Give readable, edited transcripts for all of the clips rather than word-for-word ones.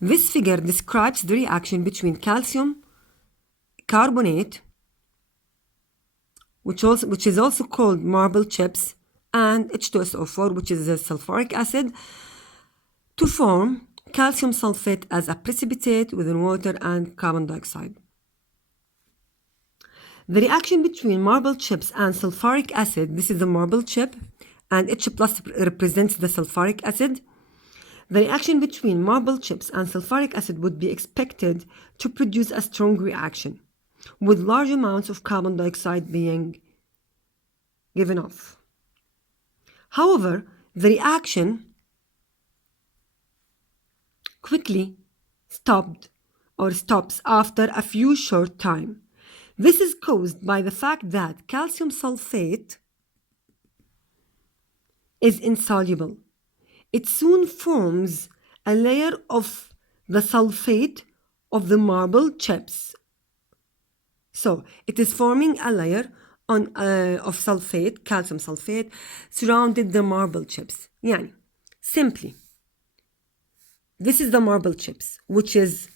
This figure describes the reaction between calcium carbonate, which is also called marble chips, and H2SO4, which is a sulfuric acid, to form calcium sulfate as a precipitate within water and carbon dioxide. The reaction between marble chips and sulfuric acid, this is the marble chip, and H plus represents the sulfuric acid. The reaction between marble chips and sulfuric acid would be expected to produce a strong reaction, with large amounts of carbon dioxide being given off. However, the reaction quickly stops after a few short time. This is caused by the fact that calcium sulfate is insoluble. It soon forms a layer of the sulfate of the marble chips. So it is forming a layer of sulfate, calcium sulfate, surrounded the marble chips. Yani, simply, this is the marble chips, which is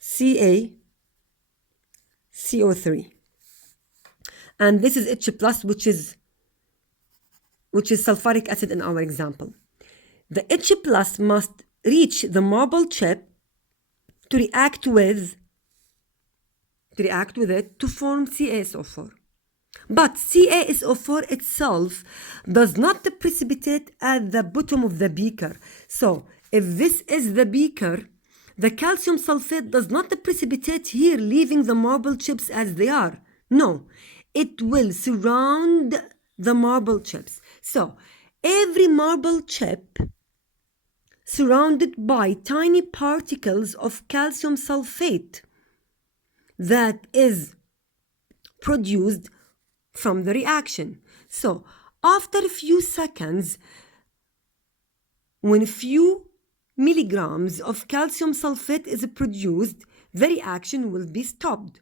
CaCO3, and this is H plus, which is sulfuric acid in our example. The H plus must reach the marble chip to react with it to form CaSO4. But CaSO4 itself does not precipitate at the bottom of the beaker. So if this is the beaker, the calcium sulfate does not precipitate here, leaving the marble chips as they are. No, it will surround the marble chips. So every marble chip surrounded by tiny particles of calcium sulfate that is produced from the reaction. So after a few seconds, when a few milligrams of calcium sulfate is produced, the reaction will be stopped.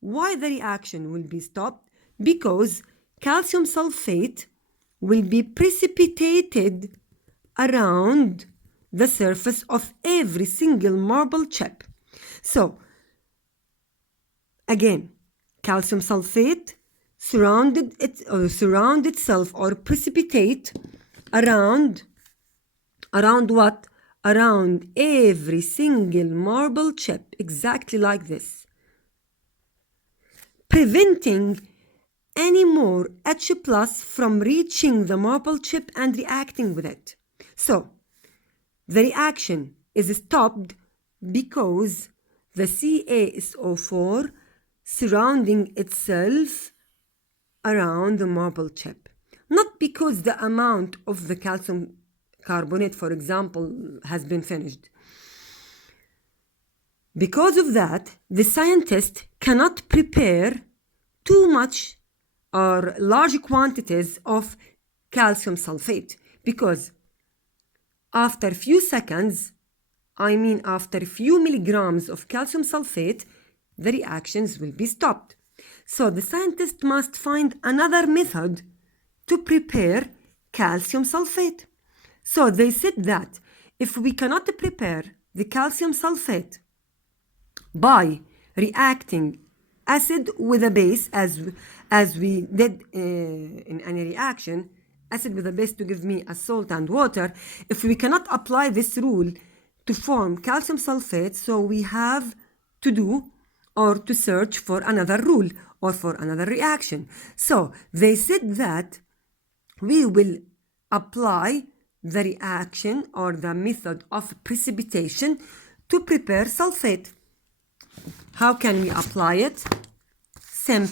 Why the reaction will be stopped? Because calcium sulfate will be precipitated around the surface of every single marble chip. So again, calcium sulfate surround itself or precipitate around what? Around every single marble chip, exactly like this, preventing any more H plus from reaching the marble chip and reacting with it. So the reaction is stopped because the CaSO4 surrounding itself around the marble chip, not because the amount of the calcium carbonate, for example, has been finished. Because of that, the scientist cannot prepare too much or large quantities of calcium sulfate, because after a few seconds, after a few milligrams of calcium sulfate, the reactions will be stopped. So the scientist must find another method to prepare calcium sulfate. So they said that if we cannot prepare the calcium sulfate by reacting acid with a base, as we did in any reaction, acid with a base to give me a salt and water, if we cannot apply this rule to form calcium sulfate, so we have to do or to search for another rule or for another reaction. So they said that we will apply the reaction or the method of precipitation to prepare sulfate. How can we apply it? Simple.